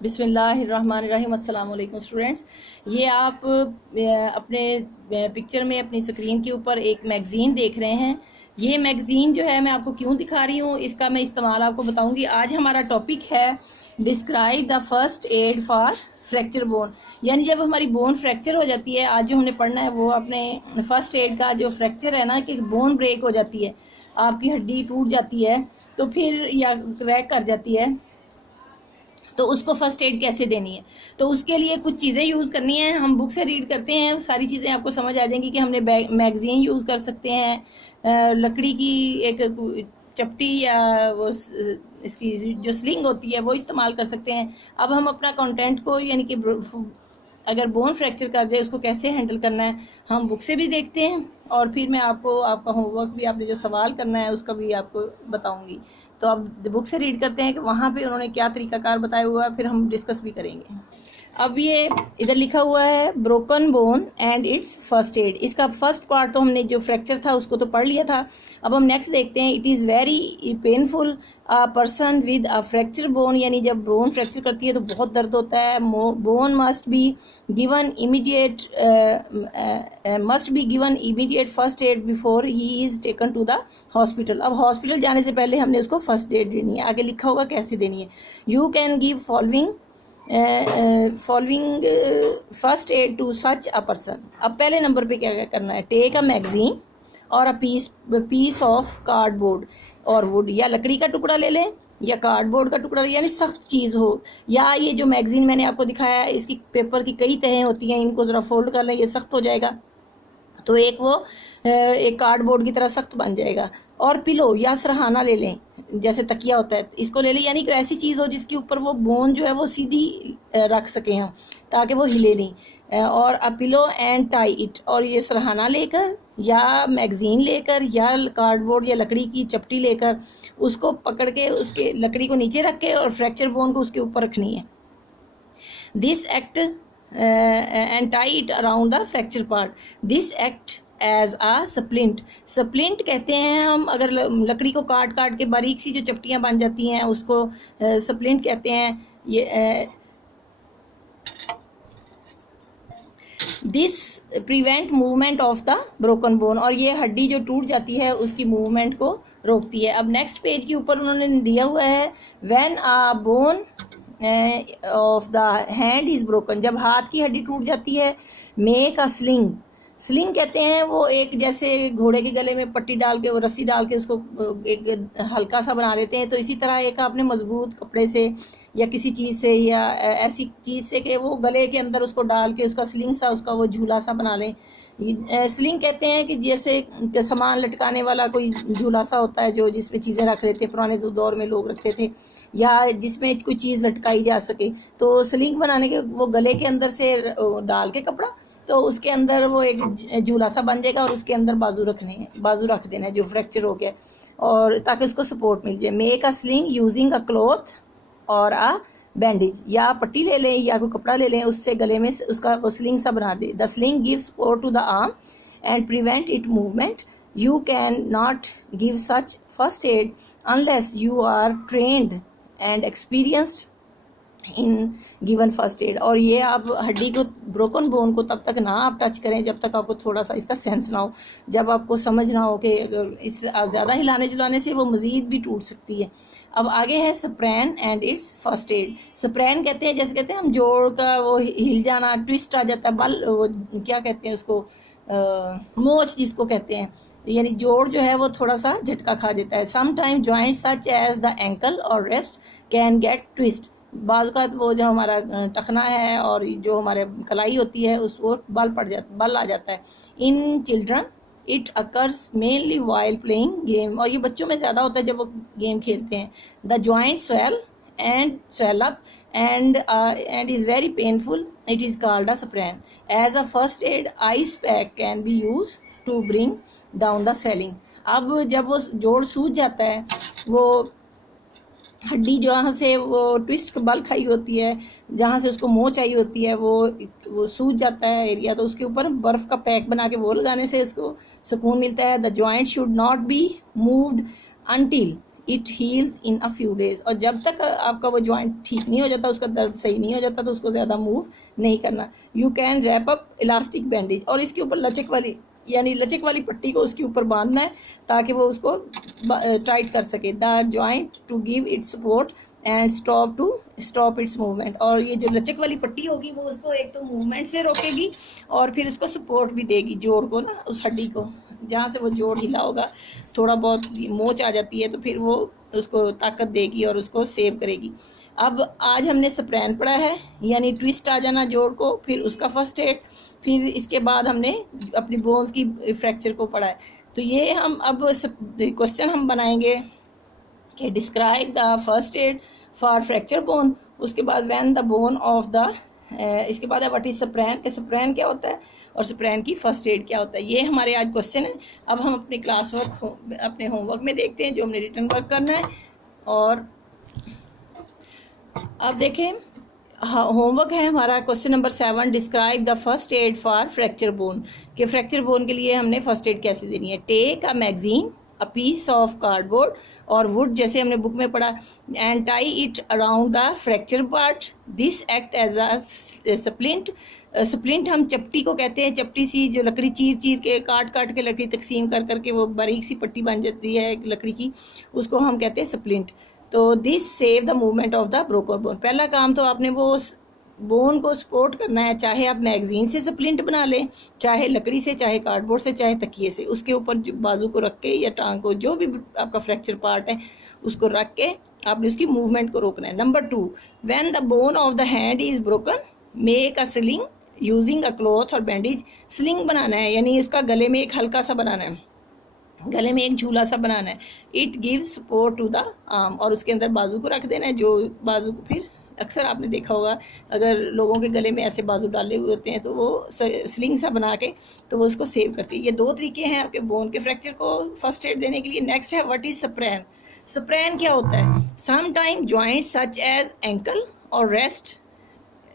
बिस्मिल्लाहिर्रहमानिर्रहीम। अस्सलाम वालेकुम स्टूडेंट्स। ये आप अपने पिक्चर में अपनी स्क्रीन के ऊपर एक मैगज़ीन देख रहे हैं। ये मैगज़ीन जो है मैं आपको क्यों दिखा रही हूँ, इसका मैं इस्तेमाल आपको बताऊंगी। आज हमारा टॉपिक है describe the first aid for fracture bone, यानी जब हमारी बोन फ्रैक्चर हो जाती है। आज जो हमने पढ़ना है वो अपने फर्स्ट एड का जो फ्रैक्चर है ना, कि बोन ब्रेक हो जाती है, आपकी हड्डी टूट जाती है तो फिर या क्रैक कर जाती है, तो उसको फर्स्ट एड कैसे देनी है। तो उसके लिए कुछ चीज़ें यूज़ करनी है। हम बुक से रीड करते हैं, सारी चीज़ें आपको समझ आ जाएंगी कि हमने मैगज़ीन यूज़ कर सकते हैं, लकड़ी की एक चपटी या वो इसकी जो स्लिंग होती है वो इस्तेमाल कर सकते हैं। अब हम अपना कंटेंट को, यानी कि अगर बोन फ्रैक्चर कर दे उसको कैसे हैंडल करना है, हम बुक से भी देखते हैं और फिर मैं आपको आपका होमवर्क भी, आपने जो सवाल करना है उसका भी आपको बताऊंगी। तो अब बुक से रीड करते हैं कि वहाँ पे उन्होंने क्या तरीकाकार बताया हुआ है, फिर हम डिस्कस भी करेंगे। अब ये इधर लिखा हुआ है broken bone and it's first aid. इसका फर्स्ट पार्ट तो हमने जो फ्रैक्चर था उसको तो पढ़ लिया था। अब हम नेक्स्ट देखते हैं। It is very painful a person with a fracture bone, यानी जब बोन फ्रैक्चर करती है तो बहुत दर्द होता है। Bone must be given immediate first aid before he is taken to the hospital. अब हॉस्पिटल जाने से पहले हमने उसको फर्स्ट एड देनी है। आगे लिखा होगा कैसे देनी है। You can give following first aid to such a person. अब पहले नंबर पे क्या क्या करना है। टेक अ मैगजीन और अ पीस ऑफ कार्डबोर्ड और वुड, या लकड़ी का टुकड़ा ले लें या कार्डबोर्ड का टुकड़ा, यानी सख्त चीज़ हो। या ये जो मैगजीन मैंने आपको दिखाया है इसकी पेपर की कई तहें होती हैं, इनको ज़रा फोल्ड कर लें, ये सख्त हो जाएगा तो एक कार्डबोर्ड की तरह सख्त बन जाएगा। और पिलो या सरहाना ले लें, जैसे तकिया होता है, इसको ले लें, यानी कि ऐसी चीज़ हो जिसके ऊपर वो बोन जो है वो सीधी रख सकें हम, ताकि वो हिले नहीं। और a pillow and tie it, और ये सरहाना लेकर या मैगजीन लेकर या कार्डबोर्ड या लकड़ी की चपटी लेकर उसको पकड़ के उसके लकड़ी को नीचे रख के और फ्रैक्चर बोन को उसके ऊपर रखनी है। This act and tie it around the fracture part. This act as a splint. Splint कहते हैं हम, अगर लकड़ी को काट काट के बारीक सी जो चपटियाँ बन जाती हैं उसको स्प्लिंट कहते हैं। ये this prevent movement of the broken bone, और ये हड्डी जो टूट जाती है उसकी मूवमेंट को रोकती है। अब नेक्स्ट पेज के ऊपर उन्होंने दिया हुआ है when a bone of the hand is broken, जब हाथ की हड्डी टूट जाती है। Make a sling. स्लिंग कहते हैं वो एक, जैसे घोड़े के गले में पट्टी डाल के, वो रस्सी डाल के उसको एक हल्का सा बना लेते हैं, तो इसी तरह एक आपने मजबूत कपड़े से या किसी चीज़ से या ऐसी चीज़ से कि वो गले के अंदर उसको डाल के उसका स्लिंग सा, उसका वो झूला सा बना लें। स्लिंग कहते हैं कि जैसे सामान लटकाने वाला कोई झूला सा होता है जो जिसमें चीज़ें रख लेते थे, पुराने दौर में लोग रखते थे, या जिसमें कोई चीज़ लटकाई जा सके। तो स्लिंग बनाने के वो गले के अंदर से डाल के कपड़ा, तो उसके अंदर वो एक झूला सा बन जाएगा और उसके अंदर बाजू रख देना है जो फ्रैक्चर हो गया, और ताकि उसको सपोर्ट मिल जाए। Make a sling using a cloth और अ बैंडेज, या पट्टी ले लें या कोई कपड़ा ले लें, उससे गले में उसका वो स्लिंग सा बना दे। The sling give support to the arm and prevent it movement. You can not give such first aid unless you are trained and experienced in given first aid. और ये आप हड्डी को, ब्रोकन बोन को तब तक ना आप टच करें जब तक आपको थोड़ा सा इसका सेंस ना हो, जब आपको समझ ना हो कि इस ज़्यादा हिलाने जुलाने से वो मज़ीद भी टूट सकती है। अब आगे है स्प्रैन एंड इट्स फर्स्ट एड। स्प्रैन कहते हैं, जैसे कहते हैं हम जोड़ का वो हिल जाना, ट्विस्ट आ जाता है, बल वो क्या कहते हैं उसको, मोच जिसको कहते हैं, यानी जोड़ जो है वो थोड़ा सा झटका खा देता है। Sometime joint such as the ankle और रेस्ट कैन गेट ट्विस्ट। बाज़ का वो जो हमारा टखना है और जो हमारे कलाई होती है उस वो बल आ जाता है। In children it occurs mainly while playing game, और ये बच्चों में ज़्यादा होता है जब वो गेम खेलते हैं। The joint swell up and is very painful. It is called a sprain. As a first aid, ice pack can be used to bring down the swelling. अब जब वो जोड़ सूज जाता है, वो हड्डी जहाँ से वो ट्विस्ट बल खाई होती है, जहाँ से उसको मोच आई होती है, वो सूज जाता है एरिया, तो उसके ऊपर बर्फ़ का पैक बना के वो लगाने से उसको सुकून मिलता है। The joint should not be moved until it heels in a few days. और जब तक आपका वो जॉइंट ठीक नहीं हो जाता, उसका दर्द सही नहीं हो जाता, तो उसको ज़्यादा मूव नहीं करना। You can wrap up elastic bandage, और इसके ऊपर लचक वाली यानी लचक वाली पट्टी को उसके ऊपर बांधना है ताकि वो उसको टाइट कर सके। The joint to give it support and stop its movement. और ये जो लचक वाली पट्टी होगी वो उसको एक तो मूवमेंट से रोकेगी और फिर उसको सपोर्ट भी देगी, जोड़ को ना, उस हड्डी को जहाँ से वो जोड़ हिला होगा, थोड़ा बहुत मोच आ जाती है तो फिर वो उसको ताकत देगी और उसको सेव करेगी। अब आज हमने स्प्रैन पढ़ा है, यानी ट्विस्ट आ जाना जोड़ को, फिर उसका फर्स्ट एड, फिर इसके बाद हमने अपनी बोन्स की फ्रैक्चर को पढ़ा है। तो ये हम अब क्वेश्चन हम बनाएंगे कि describe the first aid for fracture bone, उसके बाद when the bone of the, इसके बाद है व्हाट इज स्प्रैन, कि स्प्रैन क्या होता है और स्प्रैन की फर्स्ट एड क्या होता है। ये हमारे आज क्वेश्चन है। अब हम अपने क्लास वर्क अपने होमवर्क में देखते हैं जो हमने रिटर्न वर्क करना है। और अब देखें, होमवर्क है हमारा question number 7, describe the first aid for fracture bone, कि फ्रैक्चर बोन के लिए हमने फर्स्ट एड कैसे देनी है। Take a magazine, a piece of cardboard और वुड, जैसे हमने बुक में पढ़ा, and tie it around the fracture part, this act as a splint. Splint हम चपटी को कहते हैं, चपटी सी जो लकड़ी चीर चीर के काट काट के लकड़ी तकसीम कर करके वो बारीक सी पट्टी बन जाती है लकड़ी की, उसको हम कहते हैं स्प्लिंट। तो this save the movement of the broken bone. पहला काम तो आपने वो बोन को सपोर्ट करना है, चाहे आप मैगजीन से स्प्लिंट बना लें, चाहे लकड़ी से, चाहे कार्डबोर्ड से, चाहे तकिए से, उसके ऊपर बाजू को रख के या टांग को, जो भी आपका फ्रैक्चर पार्ट है उसको रख के आपने उसकी मूवमेंट को रोकना है। Number 2, when the bone of the hand is broken make a sling using a cloth और बैंडेज। स्लिंग बनाना है यानी इसका गले में एक हल्का सा बनाना है, गले में एक झूला सा बनाना है। It gives support to the arm, और उसके अंदर बाजू को रख देना है, जो बाजू को फिर अक्सर आपने देखा होगा अगर लोगों के गले में ऐसे बाजू डाले हुए होते हैं तो वो स्लिंग सा बना के तो वो उसको सेव करती है। ये 2 तरीके हैं आपके बोन के फ्रैक्चर को फर्स्ट एड देने के लिए। नेक्स्ट है व्हाट इज स्प्रैन। स्प्रैन क्या होता है? Some time joints such as ankle और रेस्ट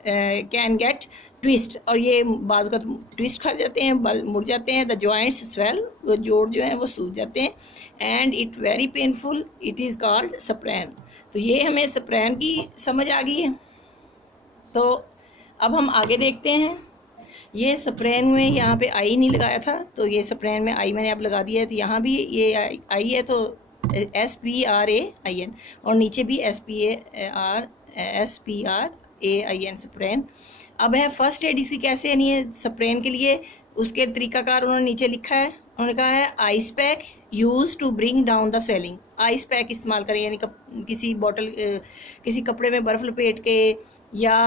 कैन गेट ट्विस्ट, और ये बाजू का ट्विस्ट खा जाते हैं, मुड़ जाते हैं। द जॉइंट्स स्वेल, वो जोड़ जो है वो सूज जाते हैं। And it very painful, it is called sprain. तो ये हमें स्प्रैन की समझ आ गई है। तो अब हम आगे देखते हैं। ये स्प्रैन में यहाँ पे आई नहीं लगाया था, तो ये स्प्रैन में आई मैंने अब लगा दिया है। तो यहाँ भी ये आई है तो SPRAIN, और नीचे भी SPRAIN स्प्रैन। अब है फर्स्ट एड, इसी कैसे यानी है स्प्रैन के लिए उसके तरीकाकार उन्होंने नीचे लिखा है। उन्होंने कहा है ice pack use to bring down the swelling. Ice pack इस्तेमाल करें, यानी किसी बॉटल किसी कपड़े में बर्फ़ लपेट के, या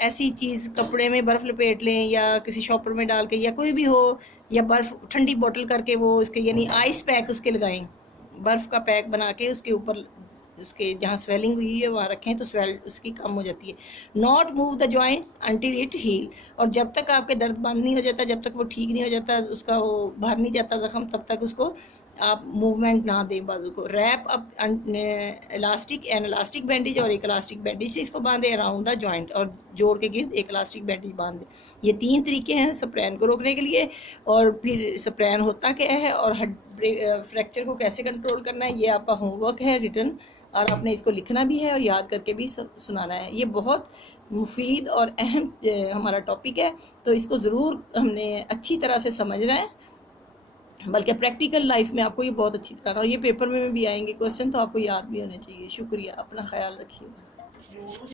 ऐसी चीज़ कपड़े में बर्फ़ लपेट लें, या किसी शॉपर में डाल के, या कोई भी हो, या बर्फ़ ठंडी बॉटल करके वो उसके यानी आइस पैक उसके लगाएं, बर्फ़ का पैक बना के उसके ऊपर उसके जहाँ स्वेलिंग हुई है वहाँ रखें तो स्वेल उसकी कम हो जाती है। Not move the joints until it heal, और जब तक आपके दर्द बंद नहीं हो जाता, जब तक वो ठीक नहीं हो जाता, उसका वो भर नहीं जाता जख्म, तब तक उसको आप मूवमेंट ना दें बाजू को। Wrap up elastic N elastic bandage, और एक इलास्टिक बैंडेज से इसको बांधे अराउंड द जॉइंट, और जोड़ के गिर्द एक इलास्टिक बैंडेज बांध दें। ये 3 तरीके हैं स्प्रैन को रोकने के लिए। और फिर स्प्रैन होता क्या है और फ्रैक्चर को कैसे कंट्रोल करना है, ये आपका होमवर्क है रिटर्न, और आपने इसको लिखना भी है और याद करके भी सुनाना है। ये बहुत मुफीद और अहम हमारा टॉपिक है, तो इसको ज़रूर हमने अच्छी तरह से समझना है, बल्कि प्रैक्टिकल लाइफ में आपको ये बहुत अच्छी तरह, और ये पेपर में भी आएंगे क्वेश्चन, तो आपको याद भी होने चाहिए। शुक्रिया, अपना ख्याल रखिएगा।